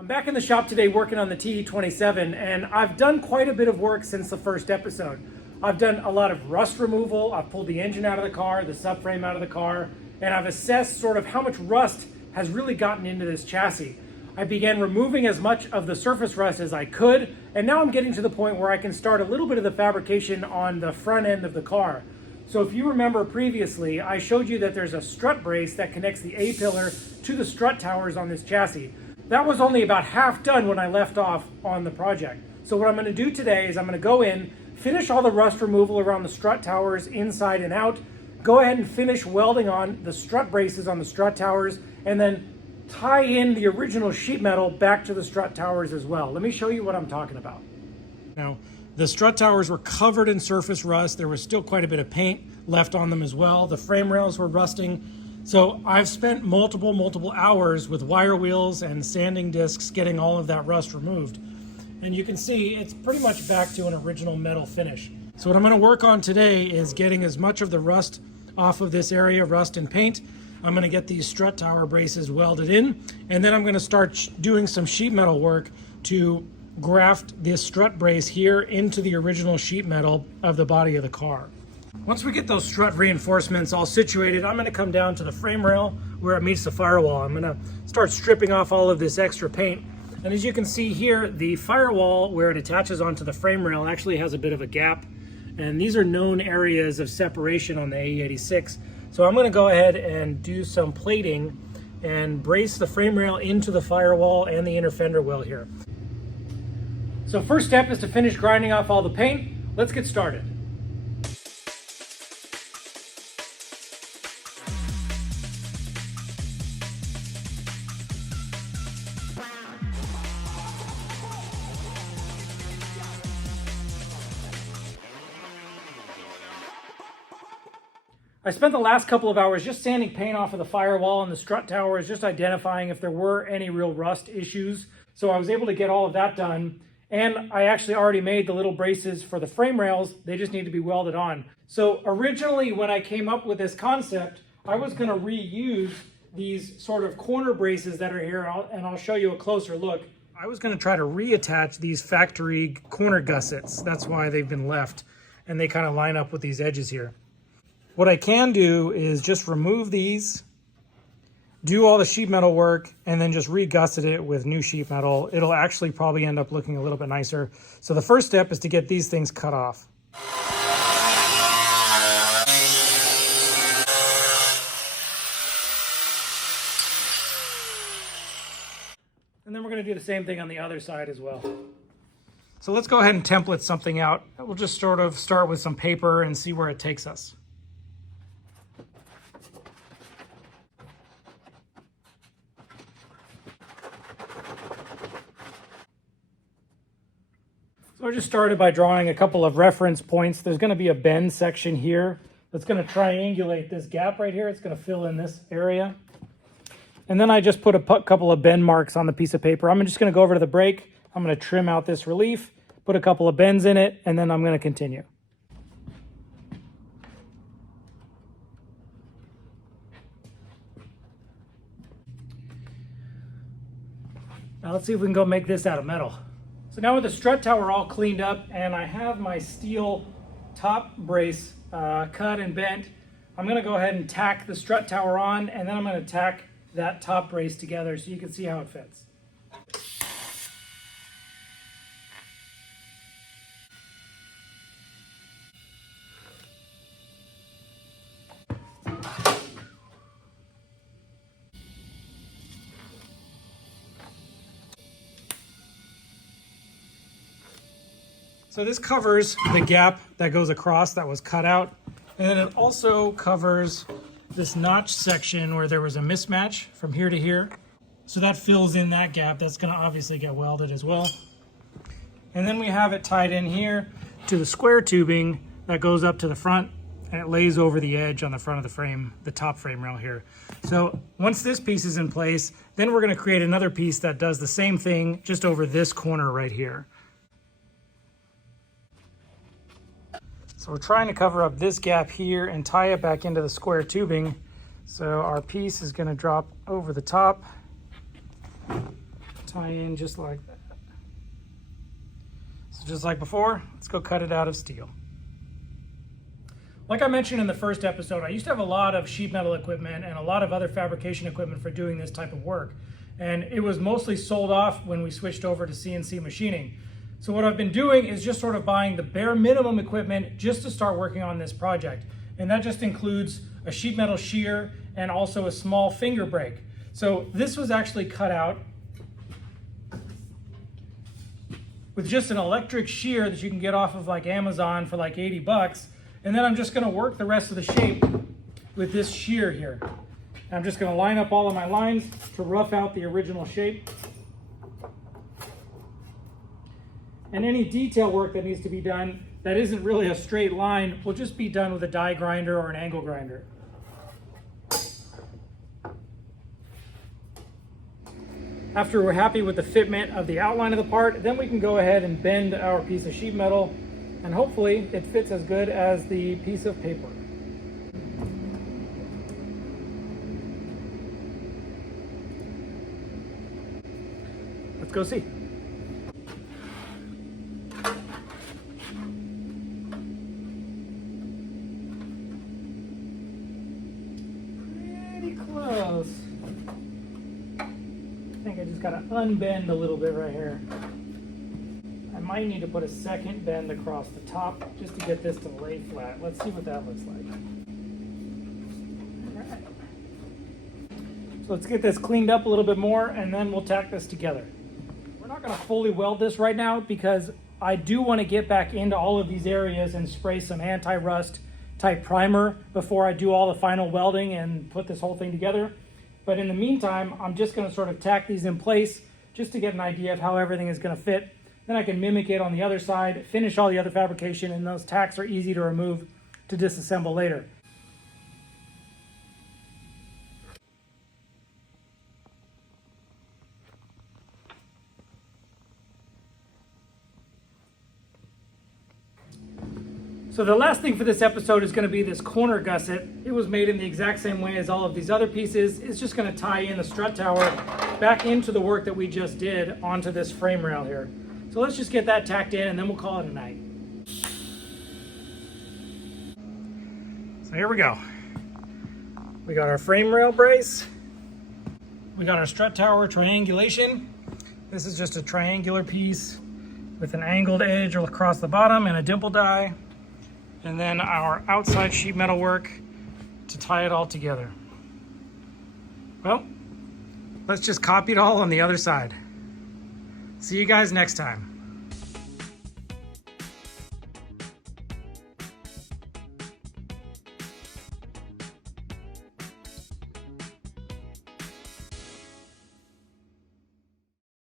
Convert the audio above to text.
I'm back in the shop today working on the TE27, and I've done quite a bit of work since the first episode. I've done a lot of rust removal, I've pulled the engine out of the car, the subframe out of the car, and I've assessed sort of how much rust has really gotten into this chassis. I began removing as much of the surface rust as I could, and now I'm getting to the point where I can start a little bit of the fabrication on the front end of the car. So if you remember previously, I showed you that there's a strut brace that connects the A-pillar to the strut towers on this chassis. That was only about half done when I left off on the project. So what I'm going to do today is I'm going to go in, finish all the rust removal around the strut towers inside and out, go ahead and finish welding on the strut braces on the strut towers, and then tie in the original sheet metal back to the strut towers as well. Let me show you what I'm talking about. Now, the strut towers were covered in surface rust. There was still quite a bit of paint left on them as well. The frame rails were rusting. So I've spent multiple hours with wire wheels and sanding discs getting all of that rust removed. And you can see it's pretty much back to an original metal finish. So what I'm going to work on today is getting as much of the rust off of this area, rust and paint. I'm going to get these strut tower braces welded in, and then I'm going to start doing some sheet metal work to graft this strut brace here into the original sheet metal of the body of the car. Once we get those strut reinforcements all situated, I'm going to come down to the frame rail where it meets the firewall. I'm going to start stripping off all of this extra paint. And as you can see here, the firewall where it attaches onto the frame rail actually has a bit of a gap. And these are known areas of separation on the AE86. So I'm going to go ahead and do some plating and brace the frame rail into the firewall and the inner fender well here. So first step is to finish grinding off all the paint. Let's get started. I spent the last couple of hours just sanding paint off of the firewall and the strut towers, just identifying if there were any real rust issues. So I was able to get all of that done. And I actually already made the little braces for the frame rails. They just need to be welded on. So originally when I came up with this concept, I was going to reuse these sort of corner braces that are here, and I'll show you a closer look. I was going to try to reattach these factory corner gussets. That's why they've been left. And they kind of line up with these edges here. What I can do is just remove these, do all the sheet metal work, and then just re-gusset it with new sheet metal. It'll actually probably end up looking a little bit nicer. So the first step is to get these things cut off. And then we're going to do the same thing on the other side as well. So let's go ahead and template something out. We'll just sort of start with some paper and see where it takes us. So I just started by drawing a couple of reference points. There's going to be a bend section here that's going to triangulate this gap right here. It's going to fill in this area. And then I just put a couple of bend marks on the piece of paper. I'm just going to go over to the brake. I'm going to trim out this relief, put a couple of bends in it, and then I'm going to continue. Now let's see if we can go make this out of metal. So now with the strut tower all cleaned up and I have my steel top brace cut and bent, I'm going to go ahead and tack the strut tower on, and then I'm going to tack that top brace together so you can see how it fits. So this covers the gap that goes across that was cut out, and then it also covers this notch section where there was a mismatch from here to here. So that fills in that gap. That's going to obviously get welded as well. And then we have it tied in here to the square tubing that goes up to the front, and it lays over the edge on the front of the frame, the top frame rail here. So once this piece is in place, then we're going to create another piece that does the same thing just over this corner right here. So we're trying to cover up this gap here and tie it back into the square tubing. So our piece is going to drop over the top tie in just like that. So just like before, let's go cut it out of steel. Like I mentioned in the first episode, I used to have a lot of sheet metal equipment and a lot of other fabrication equipment for doing this type of work. And it was mostly sold off when we switched over to CNC machining. So what I've been doing is just sort of buying the bare minimum equipment just to start working on this project. And that just includes a sheet metal shear and also a small finger brake. So this was actually cut out with just an electric shear that you can get off of like Amazon for like 80 bucks. And then I'm just gonna work the rest of the shape with this shear here. I'm just gonna line up all of my lines to rough out the original shape. And any detail work that needs to be done that isn't really a straight line will just be done with a die grinder or an angle grinder. After we're happy with the fitment of the outline of the part, then we can go ahead and bend our piece of sheet metal, and hopefully it fits as good as the piece of paper. Let's go see. Pretty close. I think I just gotta unbend a little bit right here. I might need to put a second bend across the top just to get this to lay flat. Let's see what that looks like. All right. So let's get this cleaned up a little bit more and then we'll tack this together. We're not gonna fully weld this right now because I do wanna get back into all of these areas and spray some anti-rust type primer before I do all the final welding and put this whole thing together. But in the meantime, I'm just gonna sort of tack these in place just to get an idea of how everything is gonna fit. Then I can mimic it on the other side, finish all the other fabrication, and those tacks are easy to remove to disassemble later. So the last thing for this episode is going to be this corner gusset. It was made in the exact same way as all of these other pieces. It's just going to tie in the strut tower back into the work that we just did onto this frame rail here. So let's just get that tacked in and then we'll call it a night. So here we go. We got our frame rail brace. We got our strut tower triangulation. This is just a triangular piece with an angled edge across the bottom and a dimple die. And then our outside sheet metal work to tie it all together. Well, let's just copy it all on the other side. See you guys next time.